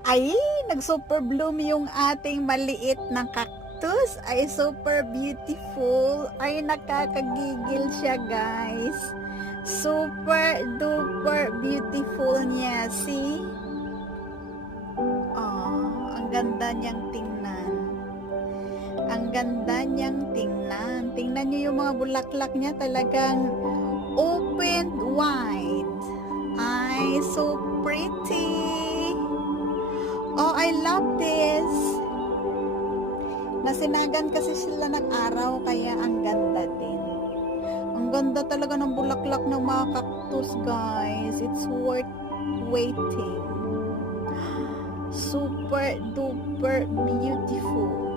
Ay, nag-super bloom yung ating maliit na cactus. Ay, super beautiful. Ay, nakakagigil siya, guys. Super duper beautiful niya. See? Oh, ang ganda niyang tingnan. Ang ganda niyang tingnan. Tingnan niyo yung mga bulaklak niya, talagang open wide. Ay, so pretty. Oh, I love this. Nasinagan kasi sila ng araw, kaya ang ganda din. Ang ganda talaga ng bulaklak ng mga cactus, guys. It's worth waiting. Super duper beautiful.